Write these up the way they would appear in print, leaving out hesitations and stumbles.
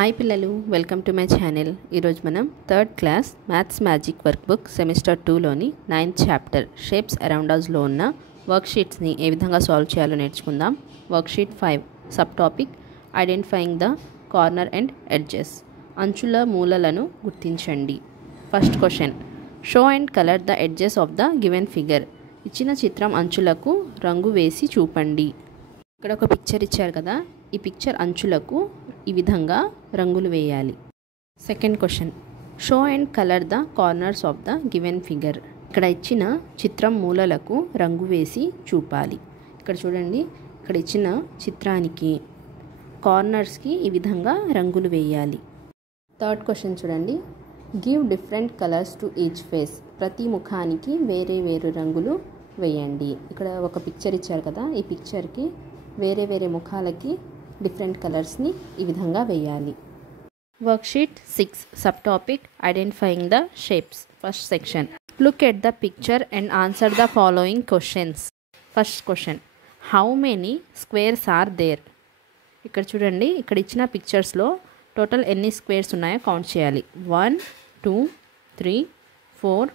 Hi పిల్లలు, welcome to my channel. ఈరోజు మనం third class maths magic work book semester 2లోని 9th చాప్టర్ షేప్స్ అరౌండ్ అస్లో ఉన్న వర్క్షీట్స్ని ఏ విధంగా సాల్వ్ చేయాలో నేర్చుకుందాం. Worksheet 5 sub topic identifying the corner and edges. అంచుల మూలలను గుర్తించండి. First question, show and colour the edges of the given figure. ఇచ్చిన చిత్రం అంచులకు రంగు వేసి చూపండి. ఇక్కడ ఒక పిక్చర్ ఇచ్చారు కదా, ఈ పిక్చర్ అంచులకు ఈ విధంగా రంగులు వేయాలి. Second question, show and colour the corners of the given figure. ఇక్కడ ఇచ్చిన చిత్రం మూలలకు రంగు వేసి చూపాలి. ఇక్కడ చూడండి, ఇక్కడ ఇచ్చిన చిత్రానికి కార్నర్స్కి ఈ విధంగా రంగులు వేయాలి. థర్డ్ క్వశ్చన్ చూడండి, give different colours to each face. ప్రతి ముఖానికి వేరే వేరు రంగులు వేయండి. ఇక్కడ ఒక పిక్చర్ ఇచ్చారు కదా, ఈ పిక్చర్కి వేరే వేరే ముఖాలకి డిఫరెంట్ కలర్స్ని ఈ విధంగా వేయాలి. Worksheet 6 sub topic identifying the shapes. First section, look at the picture and answer the following questions. First question, how many squares are there. ఇక్కడ చూడండి, ఇక్కడ ఇచ్చిన పిక్చర్స్లో టోటల్ ఎన్ని స్క్వేర్స్ ఉన్నాయో కౌంట్ చేయాలి. 1 2 3 4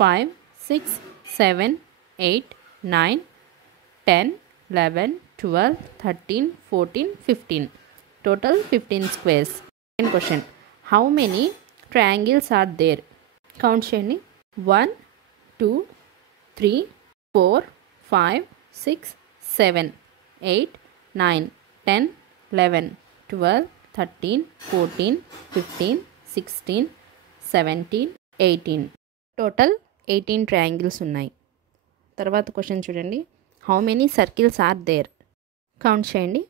5 6 7 8 9 10 11 12 13 14 15. Total 15 squares. Second question, how many triangles are there? Count చేయండి. 1 2 3 4 5 6 7 8 9 10 11 12 13 14 15 16 17 18. Total 18 triangles ఉన్నాయి. తర్వాత క్వశ్చన్ చూడండి, how many circles are there? Count చేయండి.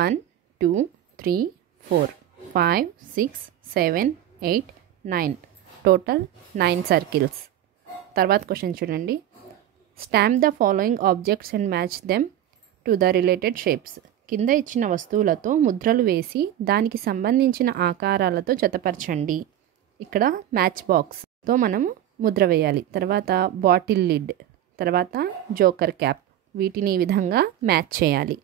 1 2 3 4 5 6 7 8 9. Total 9 circles. తర్వాత క్వశ్చన్ చూడండి, stamp the following objects and match them to the related shapes. కింద ఇచ్చిన వస్తువులతో ముద్రలు వేసి దానికి సంబంధించిన ఆకారాలతో జతపరచండి. ఇక్కడ మ్యాచ్ బాక్స్తో మనము ముద్ర వేయాలి. తర్వాత బాటిల్ లిడ్, తర్వాత జోకర్ క్యాప్, వీటిని ఈ విధంగా మ్యాచ్ చేయాలి.